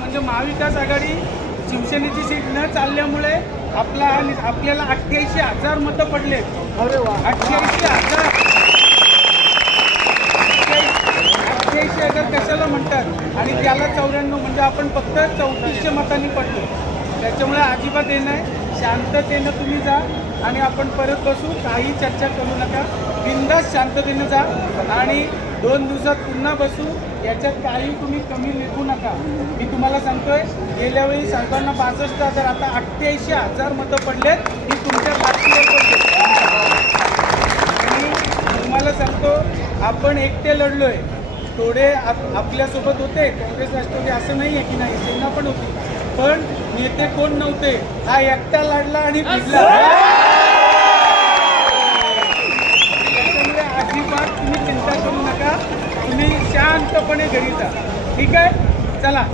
म्हणजे महाविकास आघाडी शिवसेनेची सीट न चालल्यामुळे आपल्याला 88,000 मतं पडले. अरे वा, 88,000 कशाला म्हणतात आणि त्याला 94 म्हणजे आपण फक्त 3400 मतांनी पडलो. त्याच्यामुळे अजिबात हे नाही, शांततेनं तुम्ही जा आणि आपण परत बसू. काही चर्चा करू नका, बिनधास्त शांततेनं जा आणि 2 दिवसात पुन्हा बसू. याच्यात काही तुम्ही कमी लेखू नका. मी तुम्हाला सांगतोय, गेल्या वेळी साहेबांना 62,000, आता 88,000 मतं पडलेत. ही तुमच्या बातमीवर पडली. आणि तुम्हाला सांगतो, आपण एकटे लढलोय. थोडे आपल्यासोबत होते, काँग्रेस राष्ट्रवादी, असं नाही आहे की नाही, सेना पण होती, पण नेते कोण नव्हते. हा एकटा लढला आणि भिडला. त्याच्यामुळे अजिबात तुम्ही चिंता करू नका, तुम्ही शांतपणे घरी जा. ठीक आहे, चला.